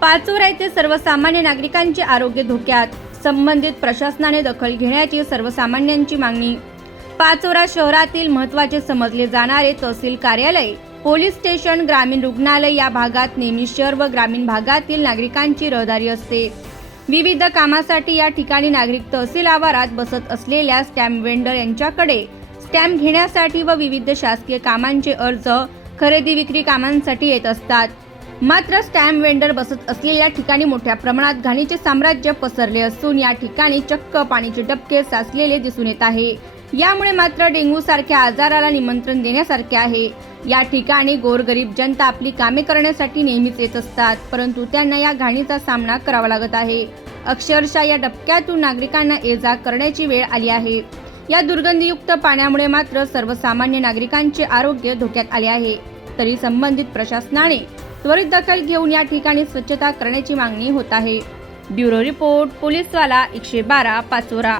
पाचोऱ्याचे सर्वसामान्य नागरिकांचे आरोग्य धोक्यात संबंधित प्रशासनाने दखल घेण्याची सर्वसामान्यांची मागणी पाचोरा शहरातील महत्वाचे समजले जाणारे तहसील कार्यालय पोलीस स्टेशन ग्रामीण रुग्णालय या भागात नेहमी शहर व ग्रामीण भागातील नागरिकांची रहदारी असते विविध कामासाठी या ठिकाणी नागरिक तहसील आवारात बसत असलेल्या स्टॅम्प वेंडर यांच्याकडे स्टॅम्प घेण्यासाठी व विविध शासकीय कामांचे अर्ज खरेदी विक्री कामांसाठी येत असतात मात्र स्टॅम्प वेंडर बसत असलेल्या ठिकाणी मोठ्या प्रमाणात घाणीचे साम्राज्य पसरले असून या ठिकाणी चक्क पाणीचे डबके साचलेले दिसून येत आहे यामुळे मात्र डेंग्यू सारख्या आजाराला निमंत्रण देण्यासारखे आहे या ठिकाणी गोरगरीब जनता आपली कामे करण्यासाठी नेहमीच येत असतात परंतु त्यांना या घाणीचा सामना करावा लागत आहे अक्षरशः या डबक्यातून नागरिकांना ये जा करण्याची वेळ आली आहे या दुर्गंधीयुक्त पाण्यामुळे मात्र सर्वसामान्य नागरिकांचे आरोग्य धोक्यात आले आहे तरी संबंधित प्रशासनाने त्वरित दखल घेऊन या ठिकाणी स्वच्छता करण्याची मागणी होत आहे ब्युरो रिपोर्ट पोलीसवाला एकशे बारा पाचोरा